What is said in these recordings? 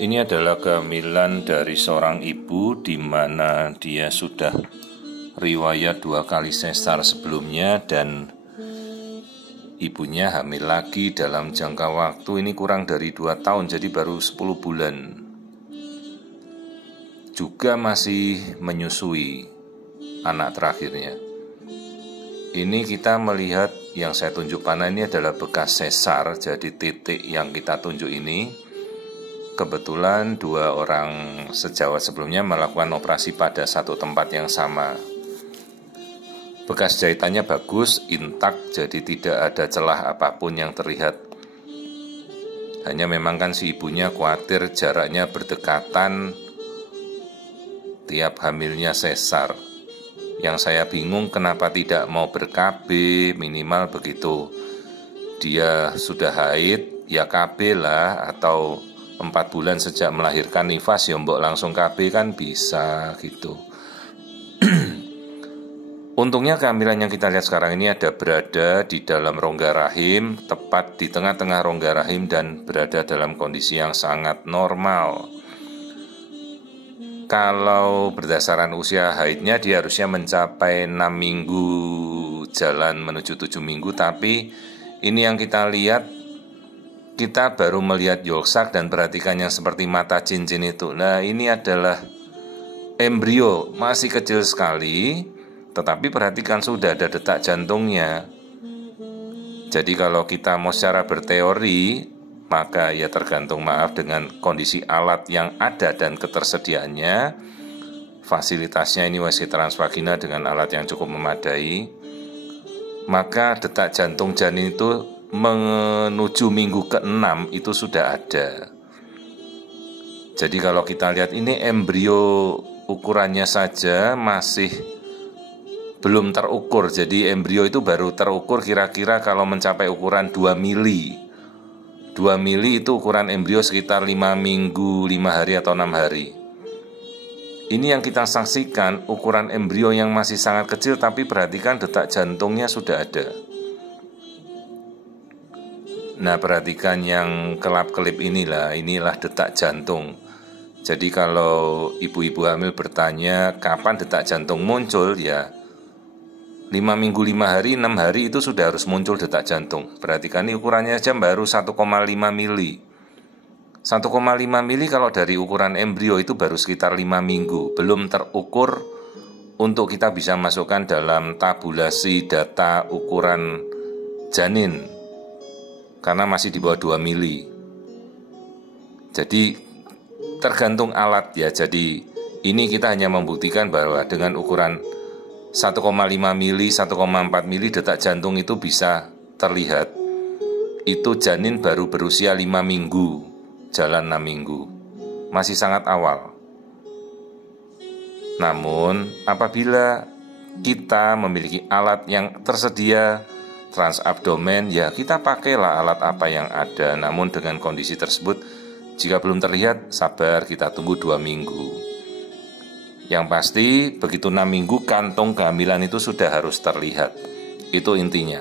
Ini adalah kehamilan dari seorang ibu di mana dia sudah riwayat 2 kali sesar sebelumnya dan ibunya hamil lagi dalam jangka waktu ini kurang dari 2 tahun, jadi baru 10 bulan. Juga masih menyusui anak terakhirnya. Ini kita melihat yang saya tunjuk panah ini adalah bekas sesar, jadi titik yang kita tunjuk ini kebetulan 2 orang sejawat sebelumnya melakukan operasi pada satu tempat yang sama. Bekas jahitannya bagus, intak, jadi tidak ada celah apapun yang terlihat. Hanya memang kan si ibunya khawatir jaraknya berdekatan tiap hamilnya sesar. Yang saya bingung kenapa tidak mau ber-KB, minimal begitu dia sudah haid, ya KB lah, atau 4 bulan sejak melahirkan nifas, ya mbok langsung KB kan bisa gitu. Untungnya kehamilan yang kita lihat sekarang ini ada berada di dalam rongga rahim, tepat di tengah-tengah rongga rahim dan berada dalam kondisi yang sangat normal. Kalau berdasarkan usia haidnya dia harusnya mencapai 6 minggu jalan menuju 7 minggu, tapi ini yang kita lihat, kita baru melihat yolksak dan perhatikan yang seperti mata cincin itu. Nah, ini adalah embrio, masih kecil sekali, tetapi perhatikan sudah ada detak jantungnya. Jadi kalau kita mau secara berteori, maka ya tergantung dengan kondisi alat yang ada dan ketersediaannya. Fasilitasnya ini WC transvagina dengan alat yang cukup memadai, maka detak jantung janin itu menuju minggu ke-6 itu sudah ada. Jadi kalau kita lihat ini embrio ukurannya saja masih belum terukur. Jadi embrio itu baru terukur kira-kira kalau mencapai ukuran 2 mili. 2 mili itu ukuran embrio sekitar 5 minggu, 5 hari atau 6 hari. Ini yang kita saksikan ukuran embrio yang masih sangat kecil, tapi perhatikan detak jantungnya sudah ada. Nah, perhatikan yang kelap-kelip inilah detak jantung. Jadi kalau ibu-ibu hamil bertanya kapan detak jantung muncul, ya 5 minggu, 5 hari, 6 hari itu sudah harus muncul detak jantung. Perhatikan ini ukurannya aja baru 1,5 mili. 1,5 mili kalau dari ukuran embrio itu baru sekitar 5 minggu. Belum terukur untuk kita bisa masukkan dalam tabulasi data ukuran janin, karena masih di bawah 2 mili. Jadi tergantung alat ya. Jadi ini kita hanya membuktikan bahwa dengan ukuran 1,5 mili, 1,4 mili detak jantung itu bisa terlihat. Itu janin baru berusia 5 minggu, jalan 6 minggu. Masih sangat awal. Namun apabila kita memiliki alat yang tersedia, transabdomen, ya kita pakailah alat apa yang ada. Namun dengan kondisi tersebut, jika belum terlihat, sabar, kita tunggu 2 minggu. Yang pasti begitu 6 minggu kantung kehamilan itu sudah harus terlihat. Itu intinya.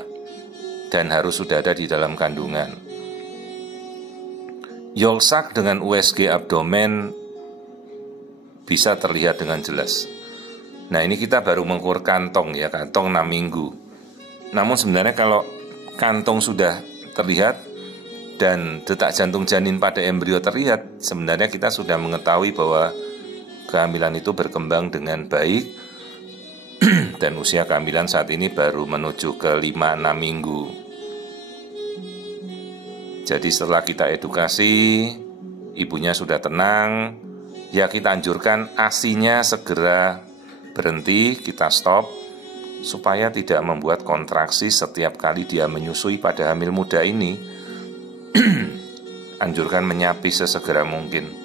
Dan harus sudah ada di dalam kandungan. Yolksak dengan USG abdomen bisa terlihat dengan jelas. Nah, ini kita baru mengukur kantong ya, kantong 6 minggu. Namun sebenarnya kalau kantong sudah terlihat dan detak jantung janin pada embrio terlihat, sebenarnya kita sudah mengetahui bahwa kehamilan itu berkembang dengan baik dan usia kehamilan saat ini baru menuju ke 5-6 minggu. Jadi setelah kita edukasi, ibunya sudah tenang, ya kita anjurkan ASI-nya segera berhenti, kita stop, supaya tidak membuat kontraksi setiap kali dia menyusui pada hamil muda ini. Anjurkan menyapi sesegera mungkin.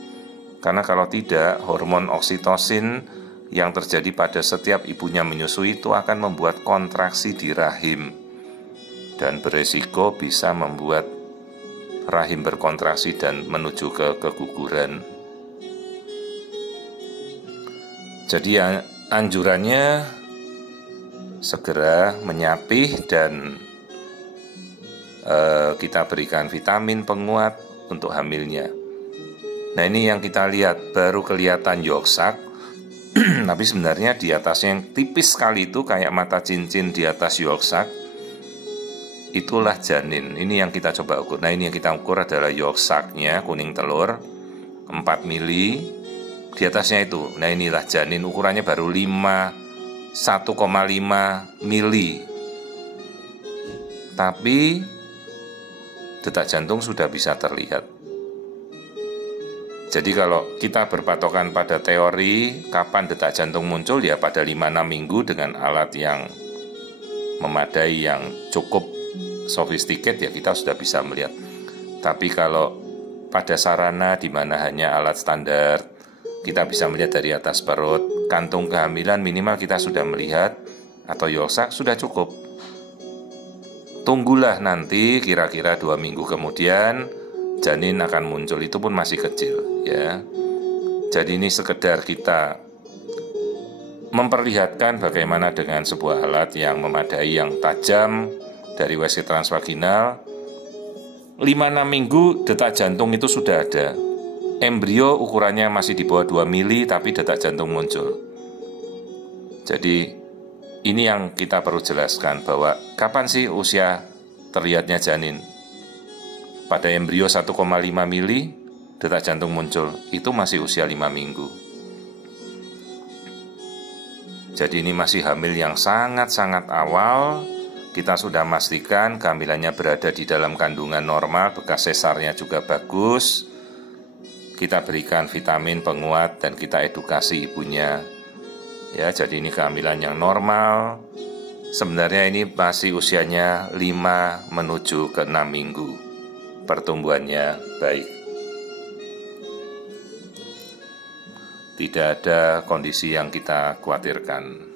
Karena kalau tidak, hormon oksitosin yang terjadi pada setiap ibunya menyusui itu akan membuat kontraksi di rahim dan beresiko bisa membuat rahim berkontraksi dan menuju ke keguguran. Jadi anjurannya segera menyapih dan kita berikan vitamin penguat untuk hamilnya. Nah ini yang kita lihat, baru kelihatan yolk sac, tapi sebenarnya di atasnya yang tipis sekali itu kayak mata cincin di atas yolk sac, itulah janin. Ini yang kita coba ukur. Nah ini yang kita ukur adalah yolk sac-nya, kuning telur 4 mili. Di atasnya itu, nah inilah janin, ukurannya baru 1,5 mili. Tapi detak jantung sudah bisa terlihat. Jadi kalau kita berpatokan pada teori kapan detak jantung muncul, ya pada 5-6 minggu dengan alat yang memadai, yang cukup sophisticated, ya kita sudah bisa melihat. Tapi kalau pada sarana di mana hanya alat standar, kita bisa melihat dari atas perut, kantung kehamilan minimal kita sudah melihat, atau yolk sac sudah cukup. Tunggulah nanti kira-kira 2 minggu kemudian janin akan muncul, itu pun masih kecil ya. Jadi ini sekedar kita memperlihatkan bagaimana dengan sebuah alat yang memadai, yang tajam dari WC transvaginal, 5-6 minggu detak jantung itu sudah ada. Embrio ukurannya masih di bawah 2 mili tapi detak jantung muncul. Jadi ini yang kita perlu jelaskan, bahwa kapan sih usia terlihatnya janin. Pada embrio 1,5 mili detak jantung muncul, itu masih usia 5 minggu. Jadi ini masih hamil yang sangat-sangat awal. Kita sudah memastikan kehamilannya berada di dalam kandungan normal, bekas sesarnya juga bagus. Kita berikan vitamin penguat dan kita edukasi ibunya. Ya, jadi ini kehamilan yang normal. Sebenarnya ini masih usianya 5 menuju ke 6 minggu. Pertumbuhannya baik. Tidak ada kondisi yang kita khawatirkan.